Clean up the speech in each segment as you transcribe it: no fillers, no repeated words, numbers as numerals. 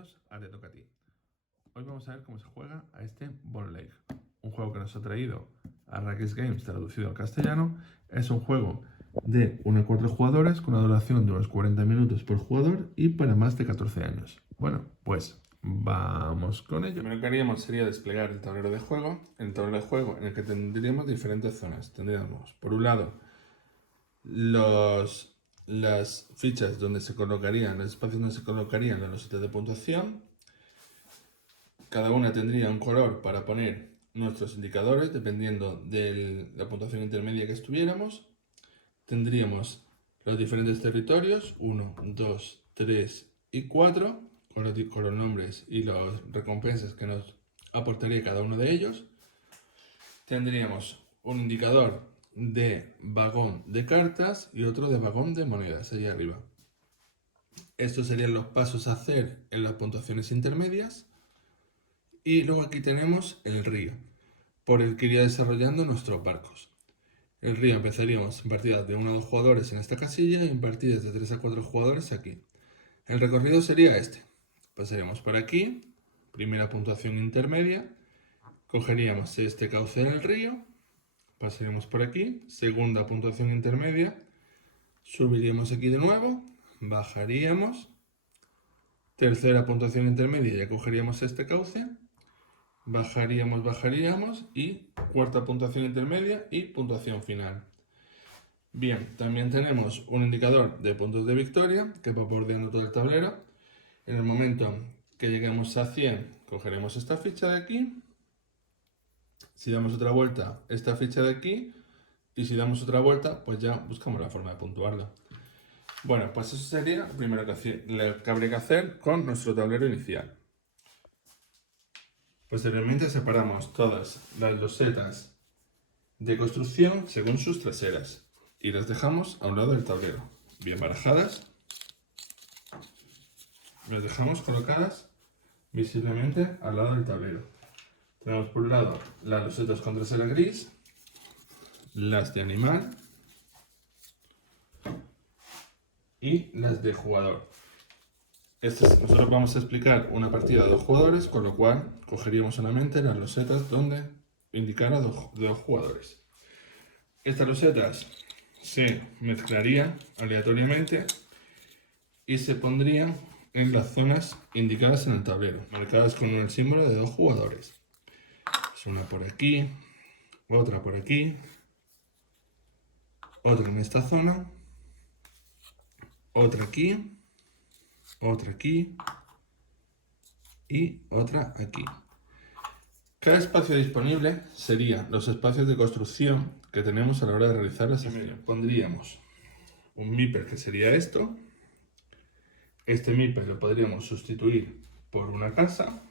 bienvenidos a Te Toca a Ti. Hoy vamos a ver cómo se juega a este Bone Lake, un juego que nos ha traído Arrakis Games traducido al castellano. Es un juego de 1 a 4 jugadores con una duración de unos 40 minutos por jugador y para más de 14 años. Bueno, pues vamos con ello. Lo primero que haríamos sería desplegar el tablero de juego, en el que tendríamos diferentes zonas. Tendríamos, por un lado, las fichas donde se colocarían, los espacios donde se colocarían las losetas de puntuación. Cada una tendría un color para poner nuestros indicadores dependiendo de la puntuación intermedia que estuviéramos. Tendríamos los diferentes territorios, 1, 2, 3 y 4, con los nombres y las recompensas que nos aportaría cada uno de ellos. Tendríamos un indicador de vagón de cartas y otro de vagón de monedas, ahí arriba. Estos serían los pasos a hacer en las puntuaciones intermedias. Y luego aquí tenemos el río, por el que iría desarrollando nuestros barcos. El río empezaríamos en partidas de 1 a 2 jugadores en esta casilla y en partidas de 3 a 4 jugadores aquí. El recorrido sería este. Pasaríamos por aquí, primera puntuación intermedia, cogeríamos este cauce del río, pasaríamos por aquí, segunda puntuación intermedia, subiríamos aquí de nuevo, bajaríamos, tercera puntuación intermedia, ya cogeríamos este cauce, bajaríamos y cuarta puntuación intermedia y puntuación final. Bien, también tenemos un indicador de puntos de victoria que va bordeando todo el tablero. En el momento que lleguemos a 100, cogeremos esta ficha de aquí. Si damos otra vuelta, esta ficha de aquí. Y si damos otra vuelta, pues ya buscamos la forma de puntuarla. Bueno, pues eso sería lo primero que habría que hacer con nuestro tablero inicial. Posteriormente separamos todas las losetas de construcción según sus traseras y las dejamos a un lado del tablero, bien barajadas. Las dejamos colocadas visiblemente al lado del tablero. Tenemos por un lado las losetas con trasera gris, las de animal y las de jugador. Nosotros vamos a explicar una partida de 2 jugadores, con lo cual cogeríamos solamente las losetas donde indicara 2 jugadores. Estas losetas se mezclarían aleatoriamente y se pondrían en las zonas indicadas en el tablero, marcadas con el símbolo de 2 jugadores. Es una por aquí, otra por aquí, otra en esta zona, otra aquí y otra aquí. Cada espacio disponible sería los espacios de construcción que tenemos a la hora de realizar las acciones. Pondríamos un meeple, que sería esto. Este meeple lo podríamos sustituir por una casa,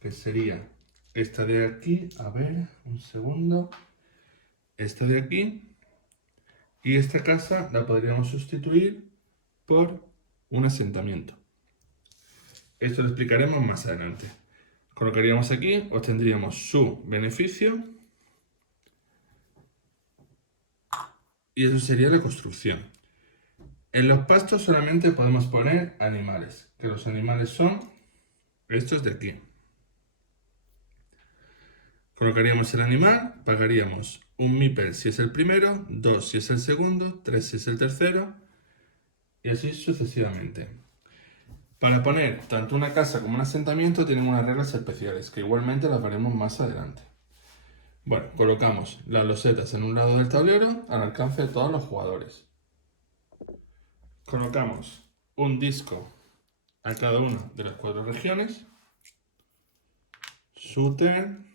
que sería esta de aquí. A ver, un segundo. Esta de aquí. Y esta casa la podríamos sustituir por un asentamiento. Esto lo explicaremos más adelante. Colocaríamos aquí, obtendríamos su beneficio y eso sería la construcción. En los pastos solamente podemos poner animales, que los animales son estos de aquí. Colocaríamos el animal, pagaríamos un meeple si es el primero, 2 si es el segundo, 3 si es el tercero y así sucesivamente. Para poner tanto una casa como un asentamiento tienen unas reglas especiales que igualmente las veremos más adelante. Bueno, colocamos las losetas en un lado del tablero al alcance de todos los jugadores. Colocamos un disco a cada una de las 4 regiones. Southern,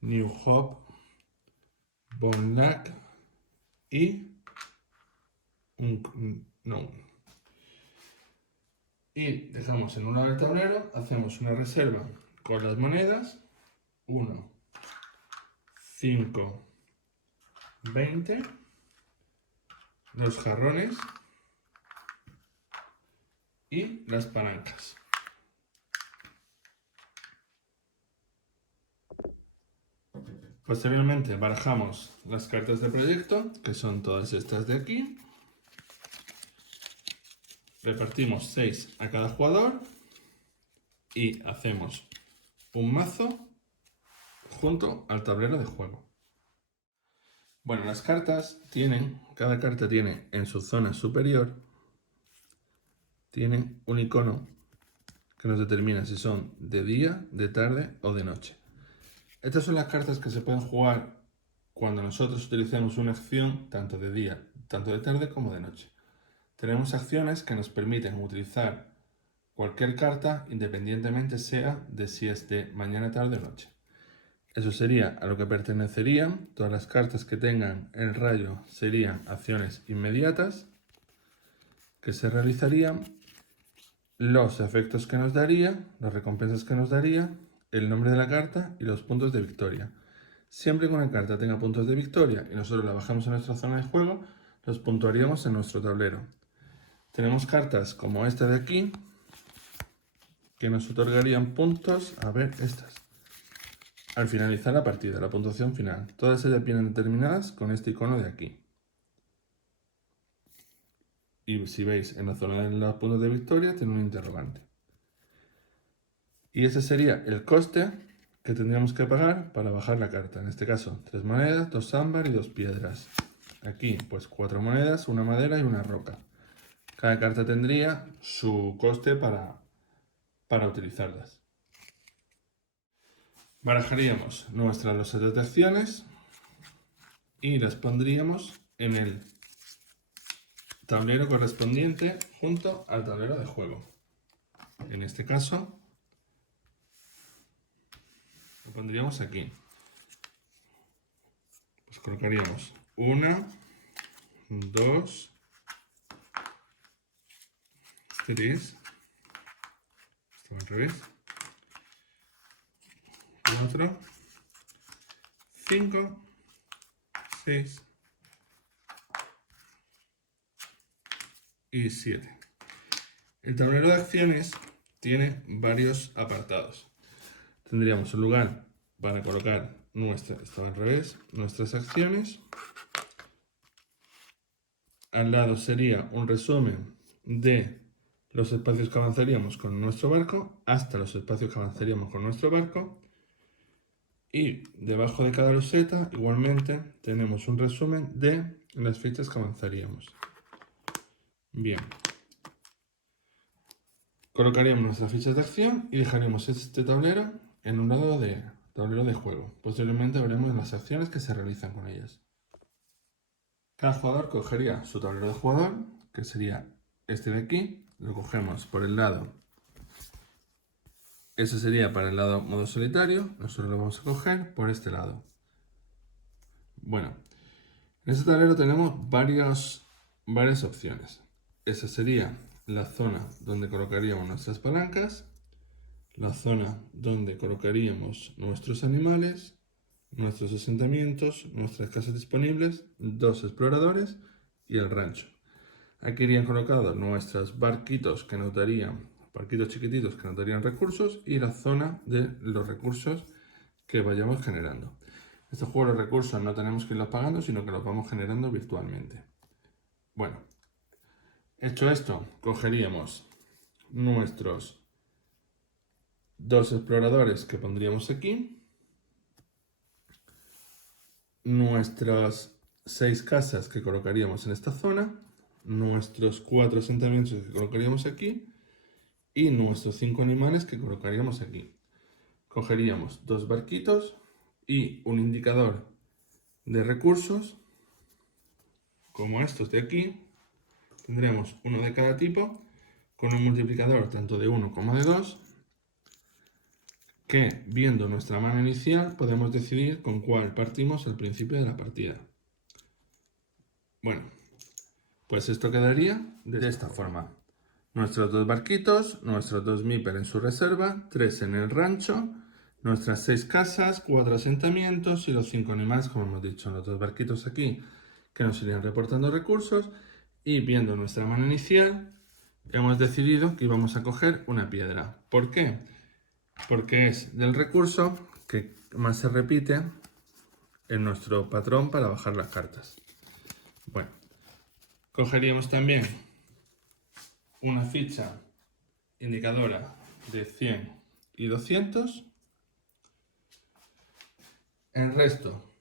New Hope, Bone Lake y Y dejamos en un lado del tablero, hacemos una reserva con las monedas, 1, 5, 20, los jarrones y las palancas. Posteriormente barajamos las cartas de proyecto, que son todas estas de aquí. repartimos 6 a cada jugador y hacemos un mazo junto al tablero de juego. Bueno, las cartas cada carta tiene en su zona superior, tiene un icono que nos determina si son de día, de tarde o de noche. Estas son las cartas que se pueden jugar cuando nosotros utilizamos una acción tanto de día, tanto de tarde como de noche. Tenemos acciones que nos permiten utilizar cualquier carta independientemente sea de si es de mañana, tarde o noche. Eso sería a lo que pertenecerían todas las cartas que tengan el rayo, serían acciones inmediatas que se realizarían, los efectos que nos daría, las recompensas que nos daría, el nombre de la carta y los puntos de victoria. Siempre que una carta tenga puntos de victoria y nosotros la bajamos en nuestra zona de juego, los puntuaríamos en nuestro tablero. Tenemos cartas como esta de aquí, que nos otorgarían puntos, a ver, estas. Al finalizar la partida, la puntuación final. Todas ellas vienen determinadas con este icono de aquí. Y si veis, en la zona de los puntos de victoria tiene un interrogante. Y ese sería el coste que tendríamos que pagar para bajar la carta. En este caso, 3 monedas, 2 ámbar y 2 piedras. Aquí, pues 4 monedas, una madera y una roca. Cada carta tendría su coste para utilizarlas. Barajaríamos nuestras losetas de acciones y las pondríamos en el tablero correspondiente junto al tablero de juego. En este caso, lo pondríamos aquí. Pues colocaríamos 1, 2, 3, esto va al revés, 4, 5, 6 y 7. El tablero de acciones tiene varios apartados. Tendríamos un lugar para colocar esto va al revés, nuestras acciones. Al lado sería un resumen de los espacios que avanzaríamos con nuestro barco hasta los espacios que avanzaríamos con nuestro barco. Y debajo de cada loseta igualmente tenemos un resumen de las fichas que avanzaríamos. Bien. Colocaríamos nuestras fichas de acción y dejaríamos este tablero en un lado de tablero de juego. Posteriormente veremos las acciones que se realizan con ellas. Cada jugador cogería su tablero de jugador, que sería este de aquí. Lo cogemos por el lado. Ese sería para el lado modo solitario. Nosotros lo vamos a coger por este lado. Bueno, en este tablero tenemos varias opciones. Esa sería la zona donde colocaríamos nuestras palancas, la zona donde colocaríamos nuestros animales, nuestros asentamientos, nuestras casas disponibles, 2 exploradores y el rancho. Aquí irían colocados nuestros barquitos que nos darían, barquitos chiquititos que nos darían recursos y la zona de los recursos que vayamos generando. Este juego los recursos no tenemos que irlos pagando, sino que los vamos generando virtualmente. Bueno, hecho esto, cogeríamos nuestros 2 exploradores que pondríamos aquí, nuestras 6 casas que colocaríamos en esta zona, nuestros 4 asentamientos que colocaríamos aquí y nuestros 5 animales que colocaríamos aquí. Cogeríamos 2 barquitos y un indicador de recursos como estos de aquí. Tendremos uno de cada tipo con un multiplicador tanto de 1 como de 2, que viendo nuestra mano inicial podemos decidir con cuál partimos al principio de la partida. Bueno, pues esto quedaría de esta forma. Nuestros 2 barquitos, nuestros 2 Meeple en su reserva, 3 en el rancho, nuestras 6 casas, 4 asentamientos y los 5 animales, como hemos dicho, los 2 barquitos aquí que nos irían reportando recursos. Y viendo nuestra mano inicial, hemos decidido que íbamos a coger una piedra. ¿Por qué? Porque es del recurso que más se repite en nuestro patrón para bajar las cartas. Bueno, cogeríamos también una ficha indicadora de 100 y 200, el resto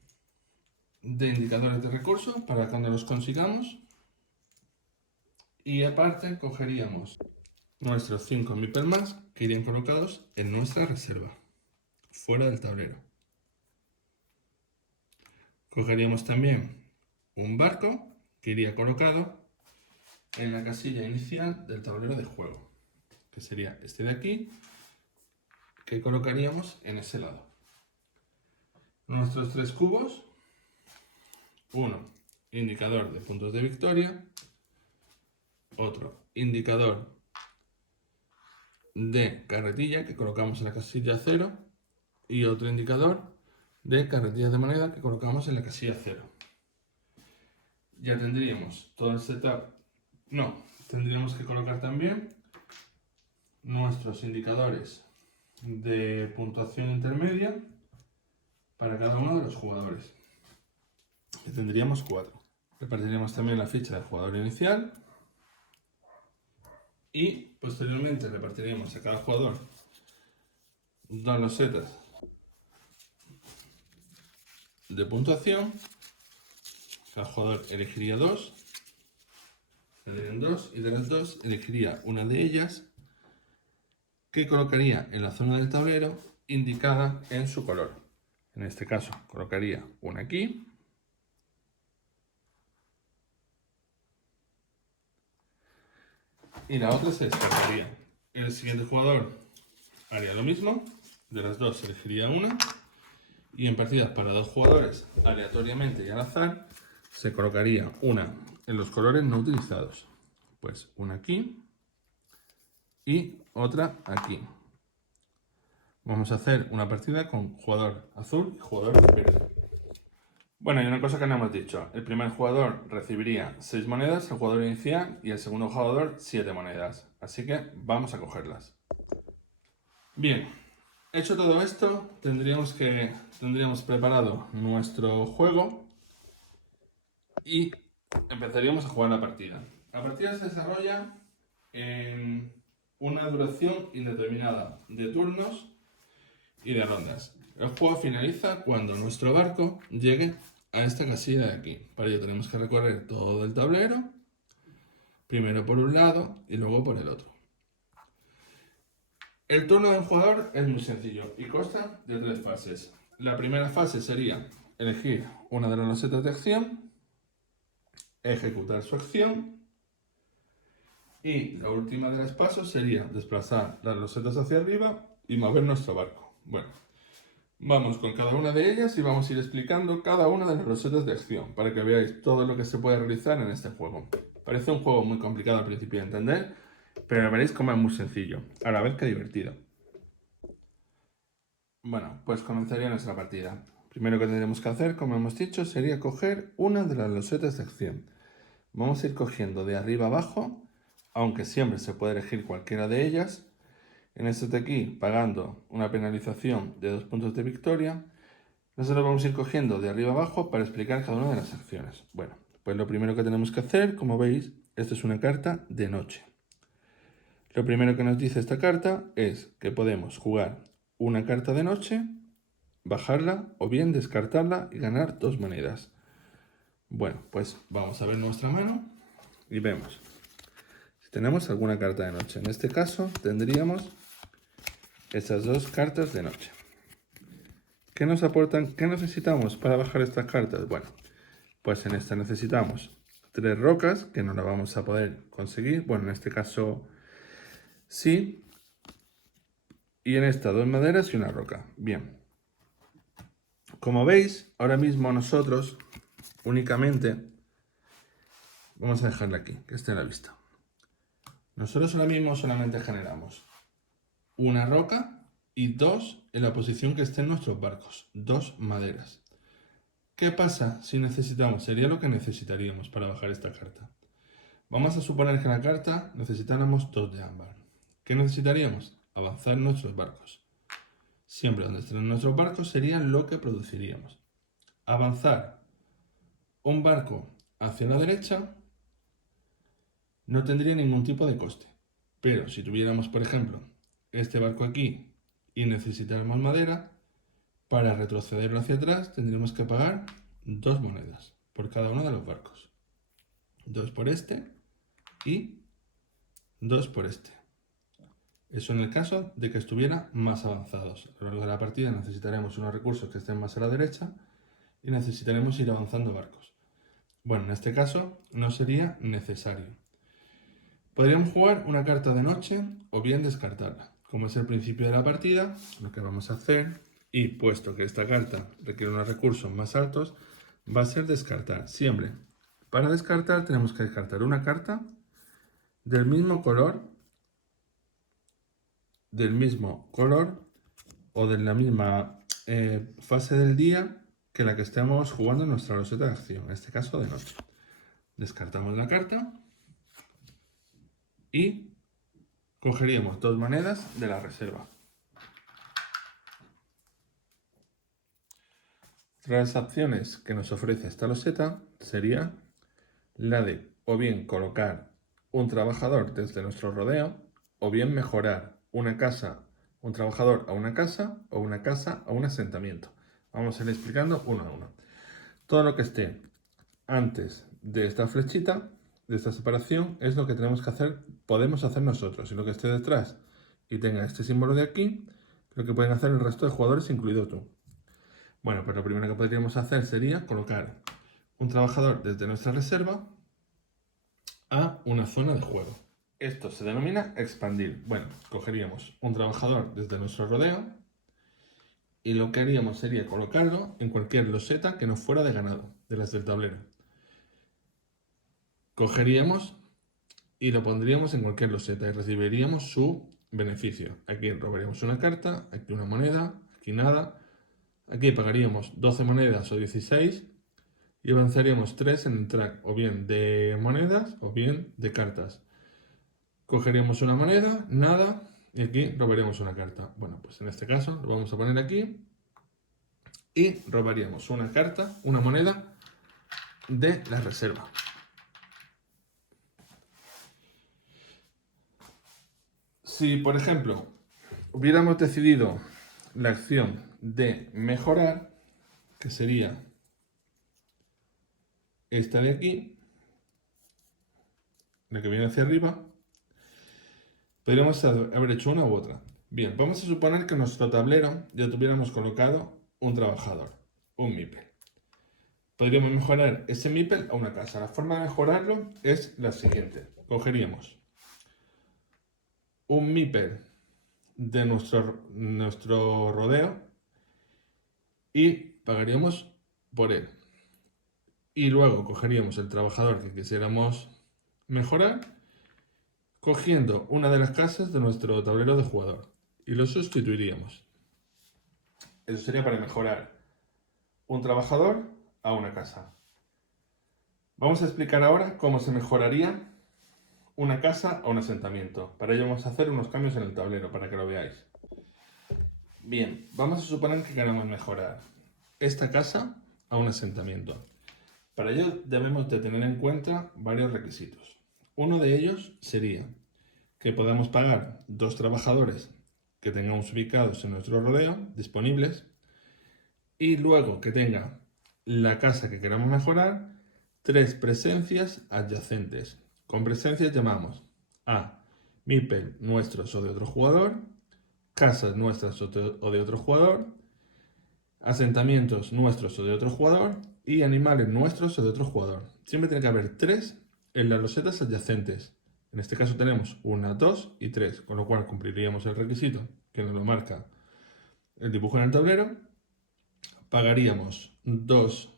de indicadores de recursos para cuando los consigamos, y aparte cogeríamos nuestros 5 meeples más que irían colocados en nuestra reserva, fuera del tablero. Cogeríamos también un barco que iría colocado en la casilla inicial del tablero de juego, que sería este de aquí, que colocaríamos en ese lado. Nuestros 3 cubos, uno indicador de puntos de victoria, otro indicador de carretilla que colocamos en la casilla 0 y otro indicador de carretillas de moneda que colocamos en la casilla 0. Ya tendríamos todo el setup. No, tendríamos que colocar también nuestros indicadores de puntuación intermedia para cada uno de los jugadores, que tendríamos 4. Repartiríamos también la ficha del jugador inicial y posteriormente repartiríamos a cada jugador 2 losetas de puntuación. Cada jugador elegiría 2, tendrían 2, y de las 2 elegiría una de ellas que colocaría en la zona del tablero indicada en su color. En este caso colocaría una aquí, y la otra se descartaría. El siguiente jugador haría lo mismo, de las 2 elegiría una, y en partidas para 2 jugadores, aleatoriamente y al azar, se colocaría una en los colores no utilizados. Pues una aquí y otra aquí. Vamos a hacer una partida con jugador azul y jugador verde. Bueno, y una cosa que no hemos dicho. El primer jugador recibiría 6 monedas, el jugador inicial, y el segundo jugador 7 monedas. Así que vamos a cogerlas. Bien, hecho todo esto, tendríamos preparado nuestro juego y empezaríamos a jugar la partida. La partida se desarrolla en una duración indeterminada de turnos y de rondas. El juego finaliza cuando nuestro barco llegue a esta casilla de aquí. Para ello tenemos que recorrer todo el tablero, primero por un lado y luego por el otro. El turno del jugador es muy sencillo y consta de 3 fases. La primera fase sería elegir una de las losetas de acción, ejecutar su acción, y la última de los pasos sería desplazar las losetas hacia arriba y mover nuestro barco. Bueno, vamos con cada una de ellas y vamos a ir explicando cada una de las losetas de acción para que veáis todo lo que se puede realizar en este juego. Parece un juego muy complicado al principio de entender, pero veréis cómo es muy sencillo, a la vez que divertido. Bueno, pues comenzaría nuestra partida. Primero que tendremos que hacer, como hemos dicho, sería coger una de las losetas de acción. Vamos a ir cogiendo de arriba abajo, aunque siempre se puede elegir cualquiera de ellas. En este de aquí, pagando una penalización de 2 puntos de victoria, nosotros vamos a ir cogiendo de arriba abajo para explicar cada una de las acciones. Bueno, pues lo primero que tenemos que hacer, como veis, esta es una carta de noche. Lo primero que nos dice esta carta es que podemos jugar una carta de noche, bajarla o bien descartarla y ganar 2 monedas. Bueno, pues vamos a ver nuestra mano y vemos si tenemos alguna carta de noche. En este caso tendríamos estas 2 cartas de noche. ¿Qué nos aportan? ¿Qué necesitamos para bajar estas cartas? Bueno, pues en esta necesitamos 3 rocas, que no la vamos a poder conseguir. Bueno, en este caso sí. Y en esta 2 maderas y una roca. Bien. Como veis, ahora mismo nosotros únicamente vamos a dejarla aquí, que esté en la vista. Nosotros ahora mismo solamente generamos una roca y 2 en la posición que estén nuestros barcos, 2 maderas. ¿Qué pasa si necesitamos? Sería lo que necesitaríamos para bajar esta carta. Vamos a suponer que en la carta necesitáramos 2 de ámbar. ¿Qué necesitaríamos? Avanzar nuestros barcos. Siempre donde estén nuestros barcos sería lo que produciríamos. Avanzar un barco hacia la derecha no tendría ningún tipo de coste. Pero si tuviéramos, por ejemplo, este barco aquí y necesitáramos madera, para retrocederlo hacia atrás tendríamos que pagar 2 monedas por cada uno de los barcos. 2 por este y 2 por este. Eso en el caso de que estuviera más avanzados. A lo largo de la partida necesitaremos unos recursos que estén más a la derecha y necesitaremos ir avanzando barcos. Bueno, en este caso no sería necesario. Podríamos jugar una carta de noche o bien descartarla. Como es el principio de la partida, lo que vamos a hacer, y puesto que esta carta requiere unos recursos más altos, va a ser descartar. Siempre, para descartar tenemos que descartar una carta del mismo color o de la misma fase del día que la que estemos jugando en nuestra roseta de acción, en este caso de noche. Descartamos la carta y cogeríamos 2 monedas de la reserva. Otra de las opciones que nos ofrece esta loseta sería la de o bien colocar un trabajador desde nuestro rodeo o bien mejorar una casa, un trabajador a una casa o una casa a un asentamiento. Vamos a ir explicando uno a uno. Todo lo que esté antes de esta flechita, de esta separación, es lo que tenemos que hacer, podemos hacer nosotros. Y lo que esté detrás y tenga este símbolo de aquí, lo que pueden hacer el resto de jugadores, incluido tú. Bueno, pues lo primero que podríamos hacer sería colocar un trabajador desde nuestra reserva a una zona de juego. Esto se denomina expandir. Bueno, cogeríamos un trabajador desde nuestro rodeo y lo que haríamos sería colocarlo en cualquier loseta que no fuera de ganado, de las del tablero. Cogeríamos y lo pondríamos en cualquier loseta y recibiríamos su beneficio. Aquí robaríamos una carta, aquí una moneda, aquí nada. Aquí pagaríamos 12 monedas o 16 y avanzaríamos 3 en el track, o bien de monedas o bien de cartas. Cogeríamos una moneda, nada, y aquí robaríamos una carta. Bueno, pues en este caso lo vamos a poner aquí y robaríamos una carta, una moneda de la reserva. Si, por ejemplo, hubiéramos decidido la acción de mejorar, que sería esta de aquí, la que viene hacia arriba, podríamos haber hecho una u otra. Bien, vamos a suponer que en nuestro tablero ya tuviéramos colocado un trabajador, un meeple. Podríamos mejorar ese meeple a una casa. La forma de mejorarlo es la siguiente. Cogeríamos un meeple de nuestro rodeo y pagaríamos por él. Y luego cogeríamos el trabajador que quisiéramos mejorar, cogiendo una de las casas de nuestro tablero de jugador y lo sustituiríamos. Eso sería para mejorar un trabajador a una casa. Vamos a explicar ahora cómo se mejoraría una casa a un asentamiento. Para ello vamos a hacer unos cambios en el tablero para que lo veáis. Bien, vamos a suponer que queremos mejorar esta casa a un asentamiento. Para ello debemos de tener en cuenta varios requisitos. Uno de ellos sería que podamos pagar 2 trabajadores que tengamos ubicados en nuestro rodeo, disponibles, y luego que tenga la casa que queramos mejorar 3 presencias adyacentes. Con presencias llamamos a meeple nuestros o de otro jugador, casas nuestras o de otro jugador, asentamientos nuestros o de otro jugador y animales nuestros o de otro jugador. Siempre tiene que haber 3 en las losetas adyacentes. En este caso tenemos 1, 2 y 3, con lo cual cumpliríamos el requisito que nos lo marca el dibujo en el tablero. Pagaríamos 2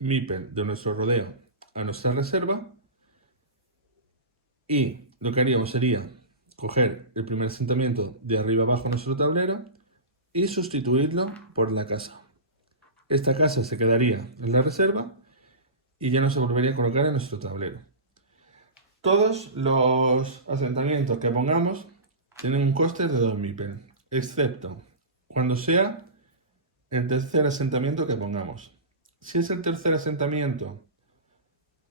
meeple de nuestro rodeo a nuestra reserva y lo que haríamos sería coger el primer asentamiento de arriba abajo en nuestro tablero y sustituirlo por la casa. Esta casa se quedaría en la reserva y ya no se volvería a colocar en nuestro tablero. Todos los asentamientos que pongamos tienen un coste de 2 meeple, excepto cuando sea el tercer asentamiento que pongamos. Si es el tercer asentamiento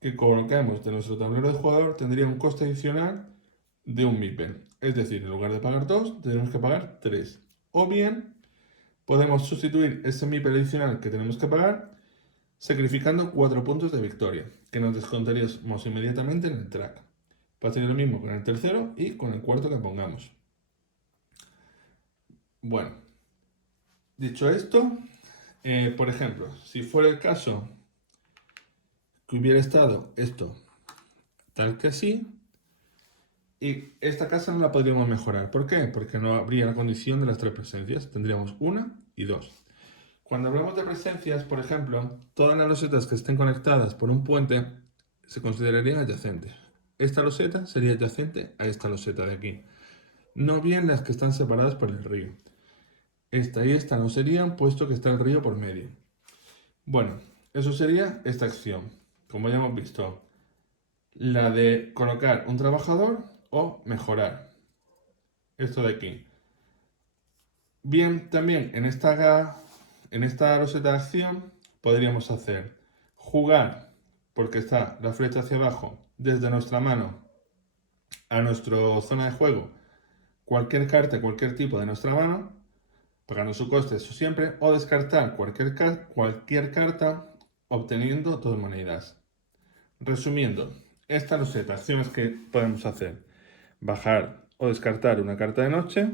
que colocamos de nuestro tablero de jugador, tendría un coste adicional de 1 meeple. Es decir, en lugar de pagar 2, tenemos que pagar 3. O bien, podemos sustituir ese MIP adicional que tenemos que pagar sacrificando 4 puntos de victoria, que nos descontaríamos inmediatamente en el track. Pasaría lo mismo con el tercero y con el cuarto que pongamos. Bueno, dicho esto, por ejemplo, si fuera el caso que hubiera estado esto tal que así, y esta casa no la podríamos mejorar. ¿Por qué? Porque no habría la condición de las 3 presencias. Tendríamos 1 y 2. Cuando hablamos de presencias, por ejemplo, todas las losetas que estén conectadas por un puente se considerarían adyacentes. Esta loseta sería adyacente a esta loseta de aquí. No bien las que están separadas por el río. Esta y esta no serían, puesto que está el río por medio. Bueno, eso sería esta acción. Como ya hemos visto, la de colocar un trabajador o mejorar. Esto de aquí. Bien, también en esta roseta de acción podríamos hacer jugar, porque está la flecha hacia abajo, desde nuestra mano a nuestra zona de juego, cualquier carta, cualquier tipo de nuestra mano, pagando su coste, eso siempre, o descartar cualquier carta obteniendo 2 monedas. Resumiendo, esta roseta, acciones que podemos hacer: bajar o descartar una carta de noche,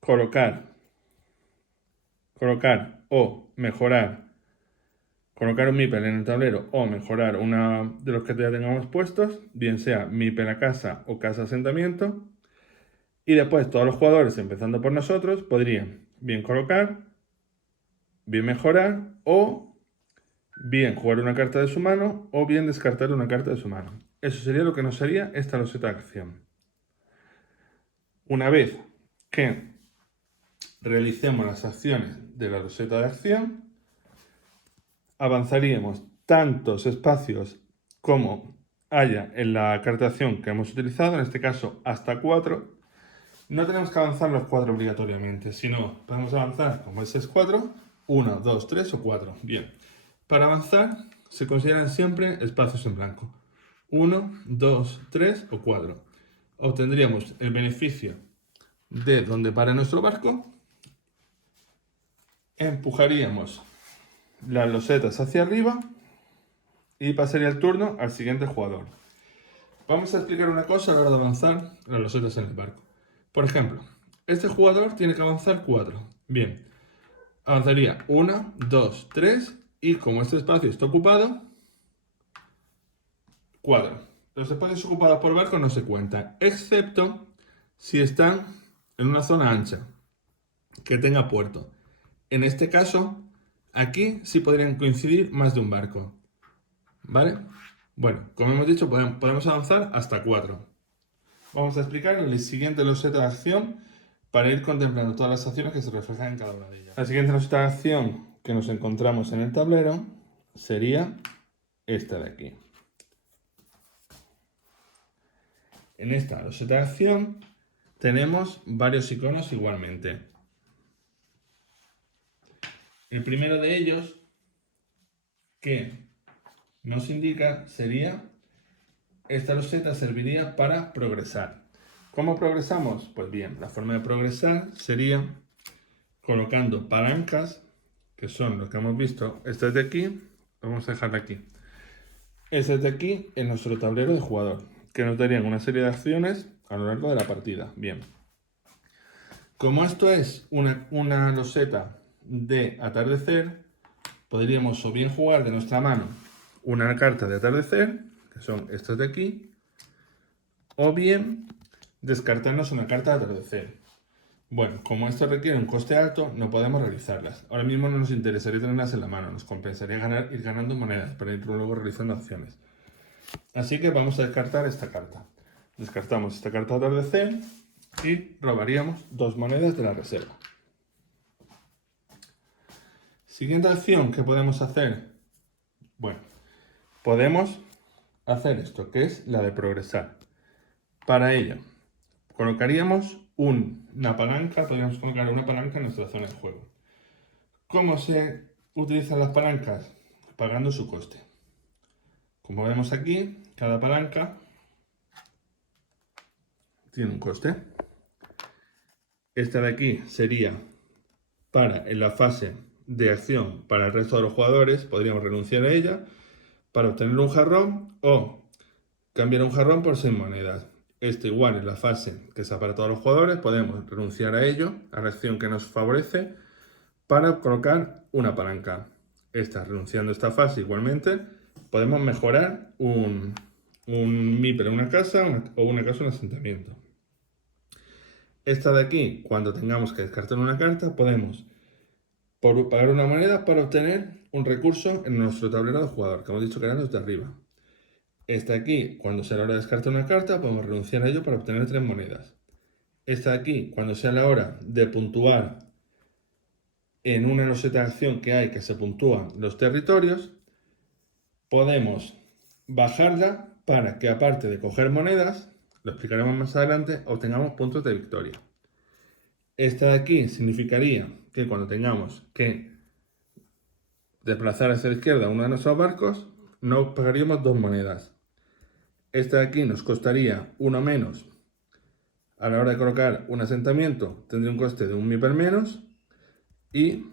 colocar o mejorar, colocar un MIPEL en el tablero o mejorar una de los que ya tengamos puestos, bien sea MIPEL a casa o casa asentamiento. Y después todos los jugadores, empezando por nosotros, podrían bien colocar, bien mejorar o bien jugar una carta de su mano o bien descartar una carta de su mano. Eso sería lo que nos haría esta loseta de acción. Una vez que realicemos las acciones de la loseta de acción, avanzaríamos tantos espacios como haya en la carta de acción que hemos utilizado, en este caso hasta 4. No tenemos que avanzar los 4 obligatoriamente, sino podemos avanzar, como ese es 4, 1, 2, 3 o 4. Bien, para avanzar se consideran siempre espacios en blanco. 1, 2, 3 o 4. Obtendríamos el beneficio de donde para nuestro barco, empujaríamos las losetas hacia arriba y pasaría el turno al siguiente jugador. Vamos a explicar una cosa a la hora de avanzar las losetas en el barco. Por ejemplo, este jugador tiene que avanzar 4. Bien, avanzaría 1, 2, 3 y como este espacio está ocupado, 4. Los espacios ocupados por barco no se cuentan, excepto si están en una zona ancha que tenga puerto. En este caso, aquí sí podrían coincidir más de un barco. ¿Vale? Bueno, como hemos dicho, podemos avanzar hasta 4. Vamos a explicar en el siguiente loseta de acción para ir contemplando todas las acciones que se reflejan en cada una de ellas. La siguiente loseta de acción que nos encontramos en el tablero sería esta de aquí. En esta loseta de acción tenemos varios iconos igualmente. El primero de ellos que nos indica sería: esta loseta serviría para progresar. ¿Cómo progresamos? Pues bien, la forma de progresar sería colocando palancas, que son lo que hemos visto. Esta es de aquí, vamos a dejarla aquí. Esta es de aquí en nuestro tablero de jugador, que nos darían una serie de acciones a lo largo de la partida. Bien. Como esto es una loseta de atardecer, podríamos o bien jugar de nuestra mano una carta de atardecer, que son estas de aquí, o bien descartarnos una carta de atardecer. Bueno, como esto requiere un coste alto, no podemos realizarlas. Ahora mismo no nos interesaría tenerlas en la mano, nos compensaría ir ganando monedas para ir luego realizando acciones. Así que vamos a descartar esta carta. Descartamos esta carta de atardecer y robaríamos 2 monedas de la reserva. Siguiente acción que podemos hacer. Bueno, podemos hacer esto, que es la de progresar. Para ello, colocaríamos una palanca, podríamos colocar una palanca en nuestra zona de juego. ¿Cómo se utilizan las palancas? Pagando su coste. Como vemos aquí, cada palanca tiene un coste. Esta de aquí sería para en la fase de acción para el resto de los jugadores, podríamos renunciar a ella para obtener un jarrón o cambiar un jarrón por 6 monedas. Esto igual en la fase que sea para todos los jugadores, podemos renunciar a ello, a la acción que nos favorece, para colocar una palanca. Renunciando a esta fase igualmente, podemos mejorar un meeple en una casa o una casa en un asentamiento. Esta de aquí, cuando tengamos que descartar una carta, podemos pagar una moneda para obtener un recurso en nuestro tablero de jugador, que hemos dicho que eran los de arriba. Esta de aquí, cuando sea la hora de descartar una carta, podemos renunciar a ello para obtener 3 monedas. Esta de aquí, cuando sea la hora de puntuar en una loseta de acción que hay que se puntúan los territorios, podemos bajarla para que aparte de coger monedas, lo explicaremos más adelante, obtengamos puntos de victoria. Esta de aquí significaría que cuando tengamos que desplazar hacia la izquierda uno de nuestros barcos, no pagaríamos 2 monedas. Esta de aquí nos costaría 1 menos. A la hora de colocar un asentamiento tendría un coste de 1 meeple menos y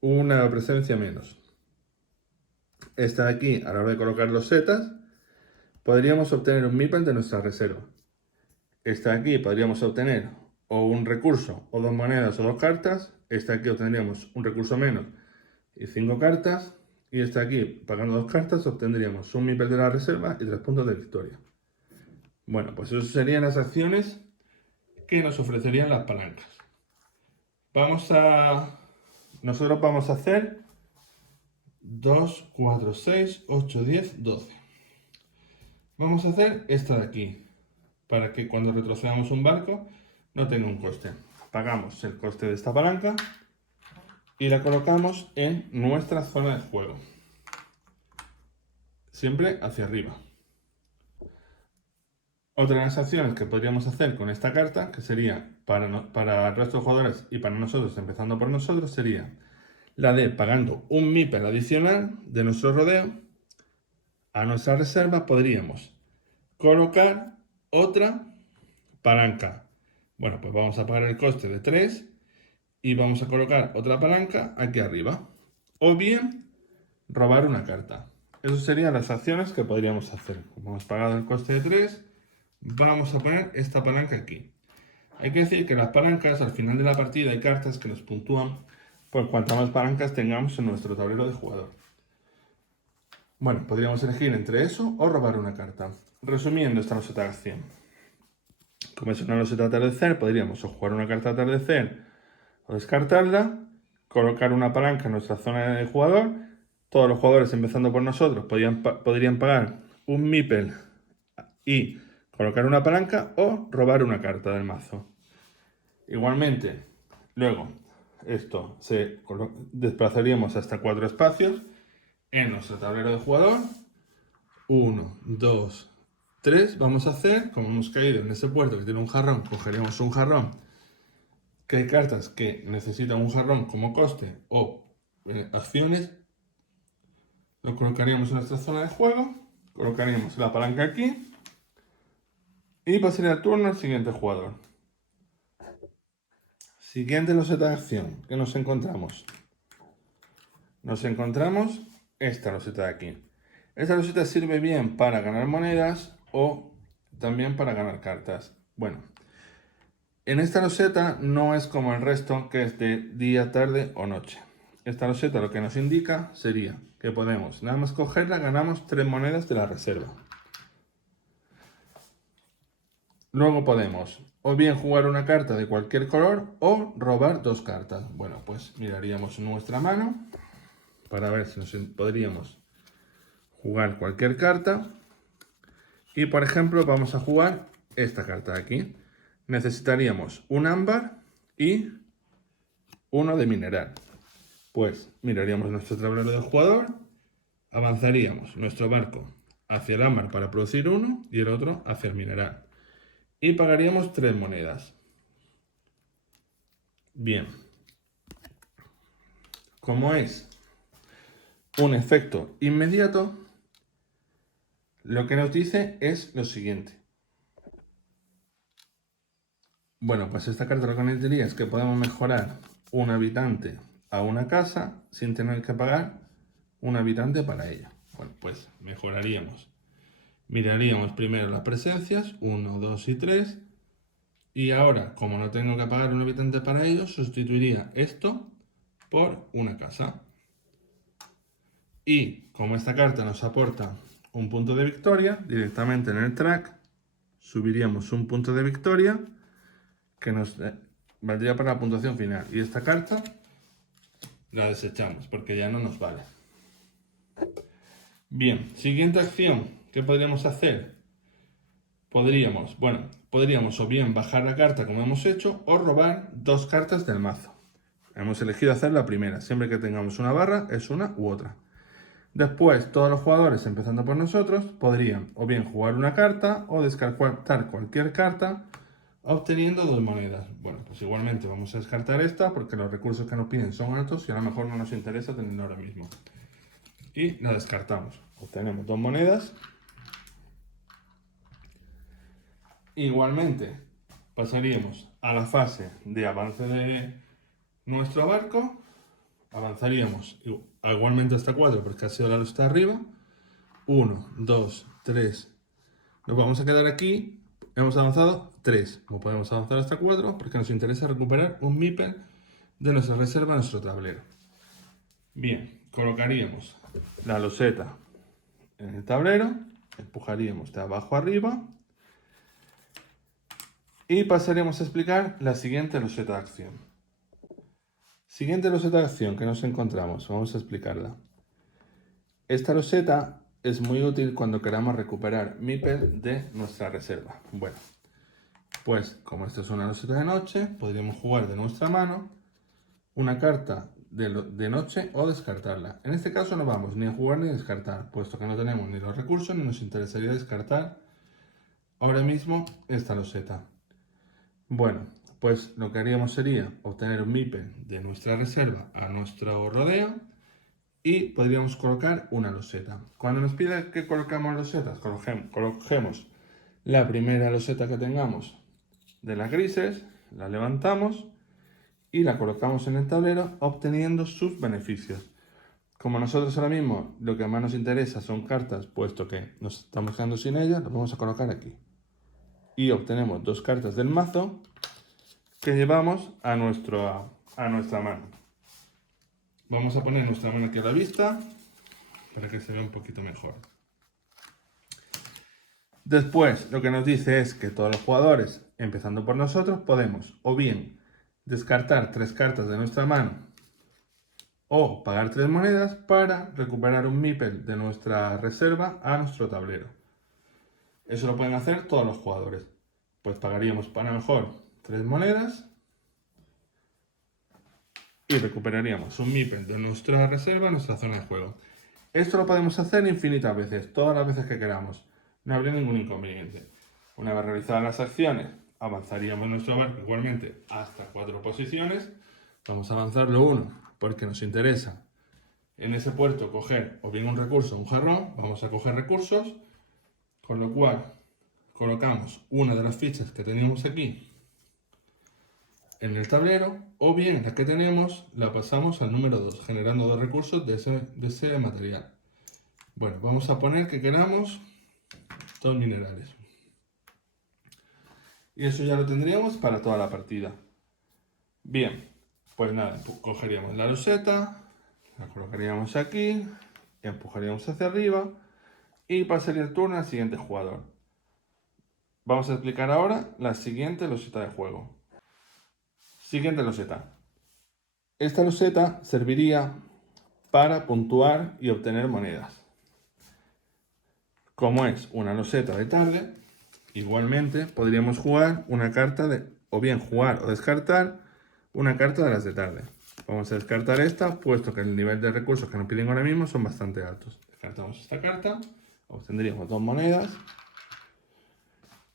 una presencia menos. Esta de aquí, a la hora de colocar los setas, podríamos obtener un meeple de nuestra reserva. Esta de aquí podríamos obtener o un recurso, o 2 monedas o 2 cartas. Esta de aquí obtendríamos un recurso menos y 5 cartas. Y esta de aquí, pagando 2 cartas, obtendríamos un meeple de la reserva y 3 puntos de victoria. Bueno, pues esas serían las acciones que nos ofrecerían las palancas. Nosotros vamos a hacer 2, 4, 6, 8, 10, 12. Vamos a hacer esta de aquí, para que cuando retrocedamos un barco no tenga un coste. Pagamos el coste de esta palanca y la colocamos en nuestra zona de juego. Siempre hacia arriba. Otra de las acciones que podríamos hacer con esta carta, que sería para el resto de jugadores y para nosotros, empezando por nosotros, sería la de pagando un meeple adicional de nuestro rodeo a nuestra reserva, podríamos colocar otra palanca. Bueno, pues vamos a pagar el coste de 3 y vamos a colocar otra palanca aquí arriba. O bien robar una carta. Esas serían las acciones que podríamos hacer. Como hemos pagado el coste de 3, vamos a poner esta palanca aquí. Hay que decir que las palancas, al final de la partida, hay cartas que nos puntúan por cuantas más palancas tengamos en nuestro tablero de jugador. Bueno, podríamos elegir entre eso o robar una carta. Resumiendo esta loseta de acción. Como es una loseta de atardecer, podríamos o jugar una carta de atardecer o descartarla, colocar una palanca en nuestra zona de jugador. Todos los jugadores, empezando por nosotros, podrían pagar un meeple y colocar una palanca o robar una carta del mazo. Igualmente, luego desplazaríamos hasta 4 espacios en nuestro tablero de jugador. 1, 2, 3. Vamos a hacer, como hemos caído en ese puerto que tiene un jarrón, cogeríamos un jarrón, que hay cartas que necesitan un jarrón como coste o acciones. Lo colocaríamos en nuestra zona de juego, colocaríamos la palanca aquí y pasaría el turno al siguiente jugador. Siguiente loseta de acción que nos encontramos. Nos encontramos esta loseta de aquí. Esta loseta sirve bien para ganar monedas o también para ganar cartas. Bueno, en esta loseta no es como el resto, que es de día, tarde o noche. Esta loseta lo que nos indica sería que podemos, nada más cogerla, ganamos 3 monedas de la reserva. Luego podemos o bien jugar una carta de cualquier color o robar 2 cartas. Bueno, pues miraríamos nuestra mano para ver si podríamos jugar cualquier carta. Y por ejemplo vamos a jugar esta carta de aquí. Necesitaríamos un ámbar y uno de mineral. Pues miraríamos nuestro tablero de jugador, avanzaríamos nuestro barco hacia el ámbar para producir uno y el otro hacia el mineral. Y pagaríamos 3 monedas. Bien. Como es un efecto inmediato, lo que nos dice es lo siguiente. Bueno, pues esta carta lo que nos diría es que podemos mejorar un habitante a una casa sin tener que pagar un habitante para ello. Bueno, pues mejoraríamos. Miraríamos primero las presencias, 1, 2 y 3. Y ahora, como no tengo que pagar un habitante para ello, sustituiría esto por una casa. Y como esta carta nos aporta un punto de victoria, directamente en el track subiríamos un punto de victoria que nos valdría para la puntuación final. Y esta carta la desechamos porque ya no nos vale. Bien, siguiente acción. ¿Qué podríamos hacer? Podríamos o bien bajar la carta como hemos hecho o robar dos cartas del mazo. Hemos elegido hacer la primera. Siempre que tengamos una barra es una u otra. Después, todos los jugadores, empezando por nosotros, podrían o bien jugar una carta o descartar cualquier carta obteniendo dos monedas. Bueno, pues igualmente vamos a descartar esta porque los recursos que nos piden son altos y a lo mejor no nos interesa tenerlo ahora mismo. Y la descartamos. Obtenemos dos monedas. Igualmente pasaríamos a la fase de avance de nuestro barco. Avanzaríamos igualmente hasta 4 porque ha sido la luz está arriba. 1, 2, 3. Nos vamos a quedar aquí. Hemos avanzado 3. No podemos avanzar hasta 4 porque nos interesa recuperar un meeple de nuestra reserva en nuestro tablero. Bien, colocaríamos la loseta en el tablero, empujaríamos de abajo arriba y pasaríamos a explicar la siguiente loseta de acción. Siguiente loseta de acción que nos encontramos, vamos a explicarla. Esta loseta es muy útil cuando queramos recuperar meeple de nuestra reserva. Bueno, pues como esta es una loseta de noche, podríamos jugar de nuestra mano una carta de noche o descartarla. En este caso no vamos ni a jugar ni a descartar, puesto que no tenemos ni los recursos ni nos interesaría descartar ahora mismo esta loseta. Bueno, pues lo que haríamos sería obtener un meeple de nuestra reserva a nuestro rodeo y podríamos colocar una loseta. Cuando nos pide que colocamos losetas, coloquemos la primera loseta que tengamos de las grises, la levantamos y la colocamos en el tablero obteniendo sus beneficios. Como nosotros ahora mismo lo que más nos interesa son cartas, puesto que nos estamos quedando sin ellas, las vamos a colocar aquí. Y obtenemos dos cartas del mazo que llevamos a nuestra mano. Vamos a poner nuestra mano aquí a la vista para que se vea un poquito mejor. Después lo que nos dice es que todos los jugadores, empezando por nosotros, podemos o bien descartar 3 cartas de nuestra mano o pagar 3 monedas para recuperar un meeple de nuestra reserva a nuestro tablero. Eso lo pueden hacer todos los jugadores. Pues pagaríamos para mejor 3 monedas y recuperaríamos un meeple de nuestra reserva en nuestra zona de juego. Esto lo podemos hacer infinitas veces, todas las veces que queramos. No habría ningún inconveniente. Una vez realizadas las acciones, avanzaríamos nuestro barco igualmente hasta 4 posiciones. Vamos a avanzarlo 1 porque nos interesa en ese puerto coger o bien un recurso o un jarrón. Vamos a coger recursos, con lo cual colocamos una de las fichas que teníamos aquí en el tablero o bien la que tenemos la pasamos al número 2 generando 2 recursos de ese material. Bueno, vamos a poner que queramos 2 minerales. Y eso ya lo tendríamos para toda la partida. Bien, pues nada, cogeríamos la loseta, la colocaríamos aquí, empujaríamos hacia arriba y pasaría el turno al siguiente jugador. Vamos a explicar ahora la siguiente loseta de juego. Siguiente loseta. Esta loseta serviría para puntuar y obtener monedas. Como es una loseta de tarde, igualmente podríamos jugar una carta o bien jugar o descartar una carta de las de tarde. Vamos a descartar esta, puesto que el nivel de recursos que nos piden ahora mismo son bastante altos. Descartamos esta carta, obtendríamos 2 monedas.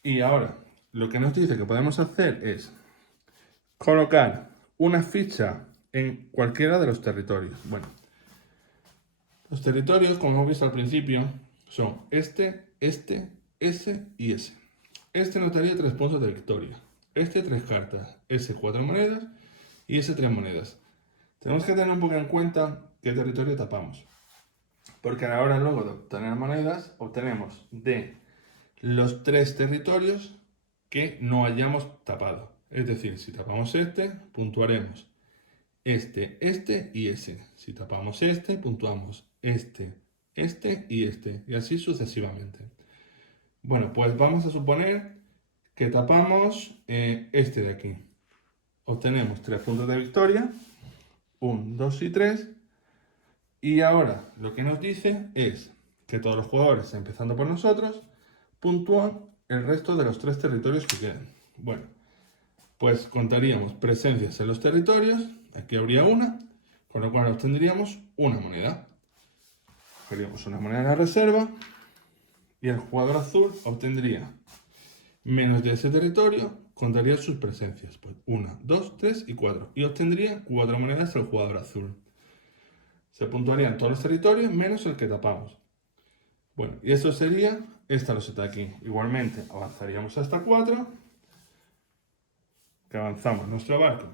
Y ahora, lo que nos dice que podemos hacer es colocar una ficha en cualquiera de los territorios. Bueno, los territorios, como hemos visto al principio, son este, ese y ese. Este nos daría 3 puntos de victoria. este 3 cartas, ese 4 monedas y ese 3 monedas. Tenemos que tener un poco en cuenta qué territorio tapamos. Porque a la hora luego de obtener monedas, obtenemos de los 3 territorios que no hayamos tapado. Es decir, si tapamos este, puntuaremos este y ese. Si tapamos este, puntuamos este y este. Y así sucesivamente. Bueno, pues vamos a suponer que tapamos este de aquí. Obtenemos 3 puntos de victoria. 1, 2 y 3. Y ahora lo que nos dice es que todos los jugadores, empezando por nosotros, puntúan el resto de los 3 territorios que quedan. Bueno, pues contaríamos presencias en los territorios. Aquí habría una, con lo cual obtendríamos una moneda. Cogeríamos una moneda en la reserva y el jugador azul obtendría menos de ese territorio, contaría sus presencias. Pues 1, 2, 3 y 4. Y obtendría 4 monedas el jugador azul. Se puntuarían todos los territorios menos el que tapamos. Bueno, y eso sería esta loseta de aquí. Igualmente avanzaríamos hasta 4. Que avanzamos nuestro barco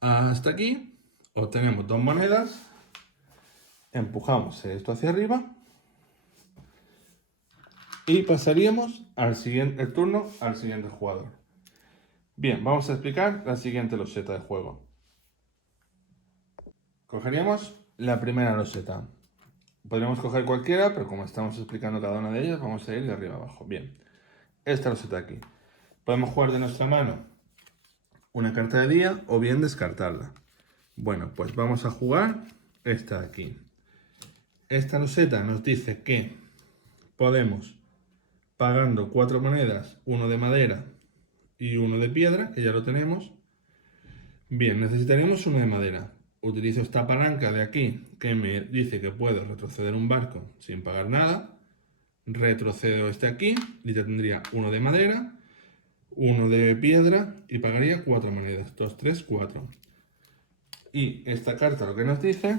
hasta aquí. Obtenemos 2 monedas. Empujamos esto hacia arriba. Y pasaríamos el turno al siguiente jugador. Bien, vamos a explicar la siguiente loseta de juego. Cogeríamos la primera loseta. Podríamos coger cualquiera, pero como estamos explicando cada una de ellas, vamos a ir de arriba abajo. Bien, esta loseta de aquí. Podemos jugar de nuestra mano una carta de día o bien descartarla. Bueno, pues vamos a jugar esta de aquí. Esta loseta nos dice que podemos, pagando 4 monedas, uno de madera y uno de piedra, que ya lo tenemos. Bien, necesitaríamos uno de madera. Utilizo esta palanca de aquí que me dice que puedo retroceder un barco sin pagar nada. Retrocedo este aquí y ya tendría uno de madera, uno de piedra y pagaría 4 monedas. 2, 3, 4. Y esta carta lo que nos dice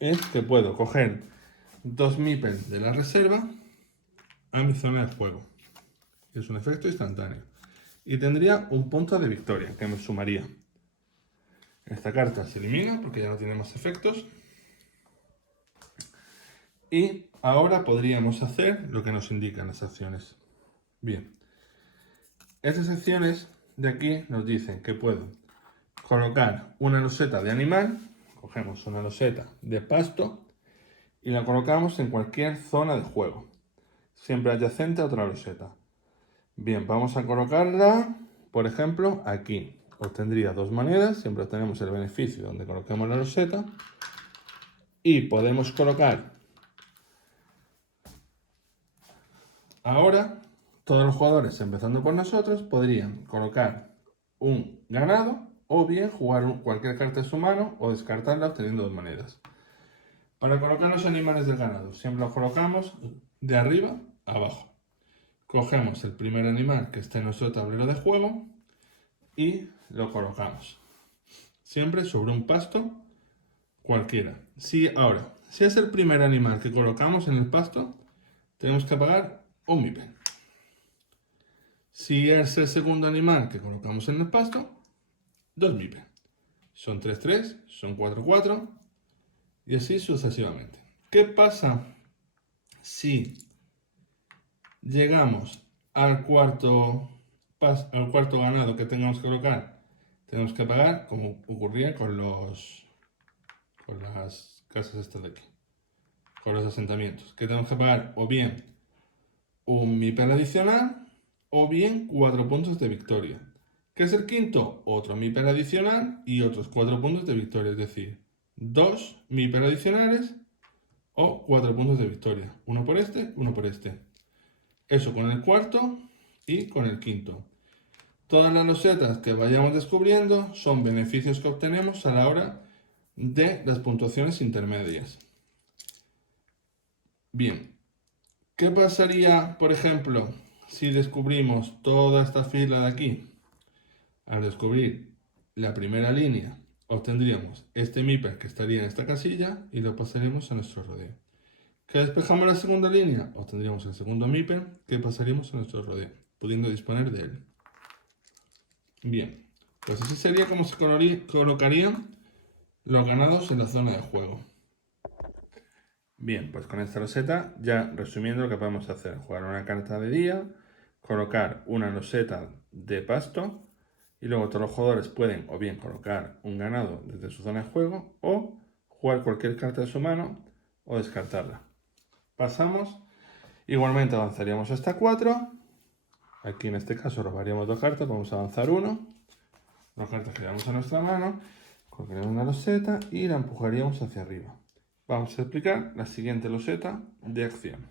es que puedo coger 2 meeples de la reserva a mi zona de juego. Es un efecto instantáneo. Y tendría un punto de victoria que me sumaría. Esta carta se elimina porque ya no tiene más efectos. Y ahora podríamos hacer lo que nos indican las acciones. Bien. Estas acciones de aquí nos dicen que puedo colocar una loseta de animal. Cogemos una loseta de pasto y la colocamos en cualquier zona de juego, siempre adyacente a otra loseta. Bien, vamos a colocarla, por ejemplo, aquí. Obtendría 2 monedas, siempre obtenemos el beneficio donde coloquemos la loseta. Y podemos colocar, ahora, todos los jugadores, empezando por nosotros, podrían colocar un ganado o bien jugar cualquier carta de su mano o descartarla obteniendo 2 monedas. Para colocar los animales del ganado, siempre los colocamos de arriba a abajo. Cogemos el primer animal que esté en nuestro tablero de juego y lo colocamos. Siempre sobre un pasto cualquiera. Ahora, si es el primer animal que colocamos en el pasto, tenemos que pagar un meeple. Si es el segundo animal que colocamos en el pasto, 2 meeples. Son 3, 3, son 4, 4 y así sucesivamente. ¿Qué pasa si llegamos al cuarto ganado que tengamos que colocar? Tenemos que pagar, como ocurría con las casas estas de aquí, con los asentamientos, que tenemos que pagar o bien un meeple adicional o bien 4 puntos de victoria. ¿Qué es el quinto? Otro meeple adicional y otros 4 puntos de victoria, es decir, 2 meeples adicionales o 4 puntos de victoria. Uno por este, uno por este. Eso con el cuarto y con el quinto. Todas las losetas que vayamos descubriendo son beneficios que obtenemos a la hora de las puntuaciones intermedias. Bien, ¿qué pasaría, por ejemplo, si descubrimos toda esta fila de aquí? Al descubrir la primera línea, obtendríamos este meeple que estaría en esta casilla y lo pasaremos a nuestro rodeo. ¿Que despejamos la segunda línea? Obtendríamos el segundo meeple que pasaríamos a nuestro rodeo. pudiendo disponer de él. Bien, pues así sería como se colocarían los ganados en la zona de juego. Bien, pues con esta loseta, ya resumiendo lo que podemos hacer: jugar una carta de día, colocar una loseta de pasto, y luego todos los jugadores pueden o bien colocar un ganado desde su zona de juego o jugar cualquier carta de su mano o descartarla. Pasamos, igualmente avanzaríamos hasta 4. Aquí en este caso robaríamos 2 cartas, vamos a avanzar 1. 2 cartas que llevamos a nuestra mano, colocaríamos una loseta y la empujaríamos hacia arriba. Vamos a explicar la siguiente loseta de acción.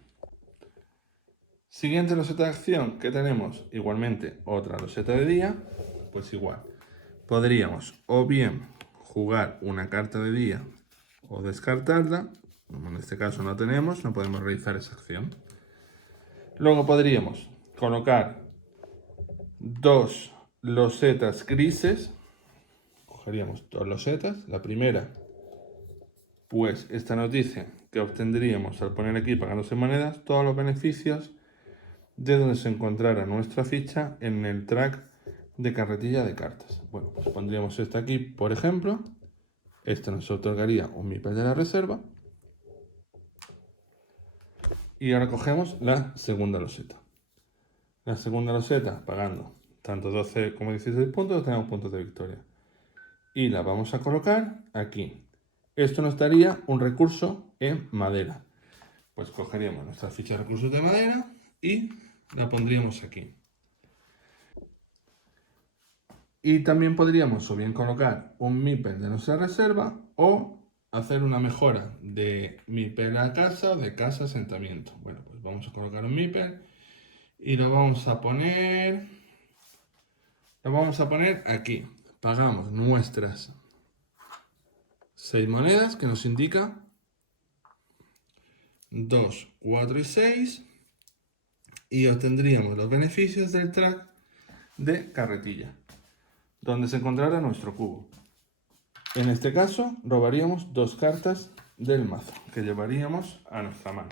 Siguiente loseta de acción que tenemos, igualmente otra loseta de día, pues igual. Podríamos o bien jugar una carta de día o descartarla, como en este caso no tenemos, no podemos realizar esa acción. Luego podríamos colocar 2 losetas grises, cogeríamos 2 losetas, la primera, pues esta nos dice que obtendríamos al poner aquí pagándose monedas todos los beneficios de donde se encontrara nuestra ficha en el track de carretilla de cartas. Bueno, pues pondríamos esta aquí, por ejemplo. Esto nos otorgaría un MIPEL de la reserva. Y ahora cogemos la segunda loseta. La segunda loseta, pagando tanto 12 como 16 puntos, tenemos puntos de victoria. Y la vamos a colocar aquí. Esto nos daría un recurso en madera. Pues cogeríamos nuestra ficha de recursos de madera y la pondríamos aquí. Y también podríamos o bien colocar un MIPEL de nuestra reserva o hacer una mejora de MIPEL a casa o de casa a asentamiento. Bueno, pues vamos a colocar un MIPEL y lo vamos a poner aquí. Pagamos nuestras 6 monedas que nos indica 2, 4 y 6 y obtendríamos los beneficios del track de carretilla, donde se encontrará nuestro cubo. En este caso, robaríamos 2 cartas del mazo que llevaríamos a nuestra mano.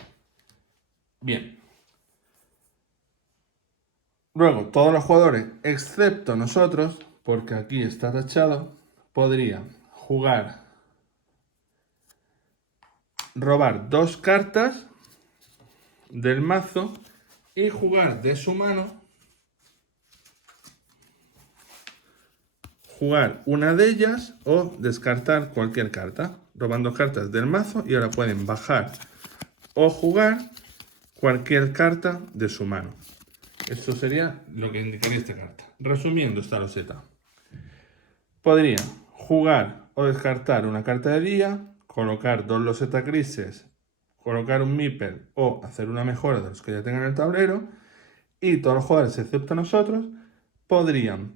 Bien. Luego, todos los jugadores, excepto nosotros, porque aquí está tachado, podrían robar 2 cartas del mazo y jugar de su mano, jugar una de ellas o descartar cualquier carta. Roban 2 cartas del mazo y ahora pueden bajar o jugar cualquier carta de su mano. Esto sería lo que indicaría esta carta. Resumiendo esta loseta, podrían jugar o descartar una carta de día, colocar 2 losetas grises, colocar un MIPEL o hacer una mejora de los que ya tengan en el tablero, y todos los jugadores, excepto nosotros, podrían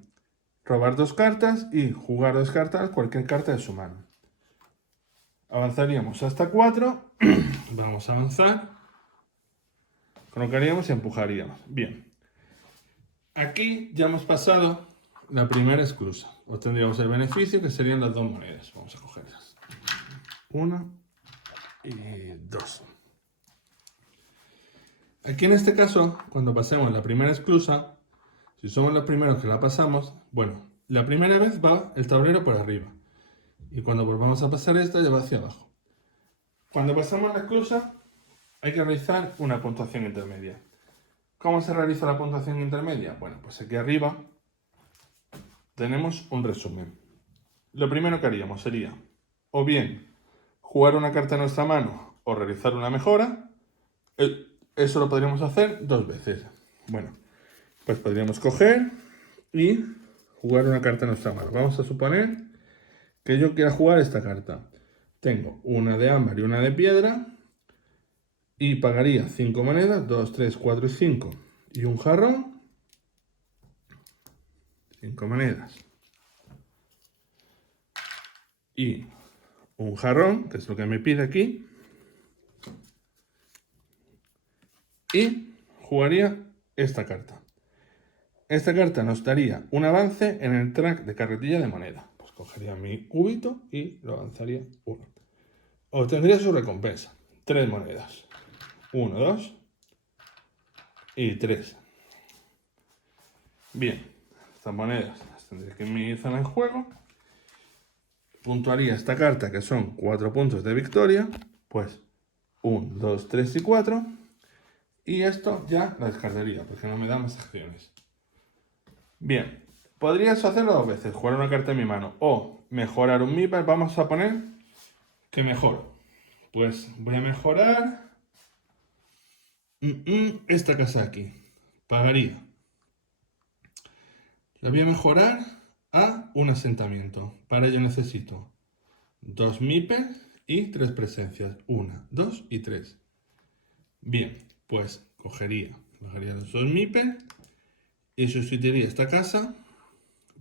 robar 2 cartas y jugar o descartar cualquier carta de su mano. Avanzaríamos hasta 4. Vamos a avanzar. Colocaríamos y empujaríamos. Bien. Aquí ya hemos pasado la primera esclusa. Obtendríamos el beneficio que serían las 2 monedas. Vamos a cogerlas. 1 y 2. Aquí en este caso, cuando pasemos la primera esclusa, si somos los primeros que la pasamos, bueno, la primera vez va el tablero por arriba. Y cuando volvamos a pasar esta, ya va hacia abajo. Cuando pasamos la esclusa, hay que realizar una puntuación intermedia. ¿Cómo se realiza la puntuación intermedia? Bueno, pues aquí arriba tenemos un resumen. Lo primero que haríamos sería o bien jugar una carta en nuestra mano o realizar una mejora. Eso lo podríamos hacer 2 veces. Bueno, pues podríamos coger y jugar una carta en nuestra mano. Vamos a suponer que yo quiera jugar esta carta. Tengo una de ámbar y una de piedra y pagaría 5 monedas, 2, 3, 4 y 5 y un jarrón. 5 monedas y un jarrón, que es lo que me pide aquí, y jugaría esta carta. Esta carta nos daría un avance en el track de carretilla de moneda. Pues cogería mi cubito y lo avanzaría 1. Obtendría su recompensa, 3 monedas. 1, 2 y 3. Bien, estas monedas las tendré que en mi zona de juego. Puntuaría esta carta, que son 4 puntos de victoria. Pues 1, 2, 3 y 4. Y esto ya la descartaría, porque no me da más acciones. Bien, podrías hacerlo 2 veces, jugar una carta en mi mano o mejorar un meeple. Vamos a poner que mejoro. Pues voy a mejorar esta casa aquí. Pagaría. La voy a mejorar a un asentamiento. Para ello necesito 2 meeples y 3 presencias. 1, 2 y 3. Bien, pues cogería los 2 meeples y sustituiría esta casa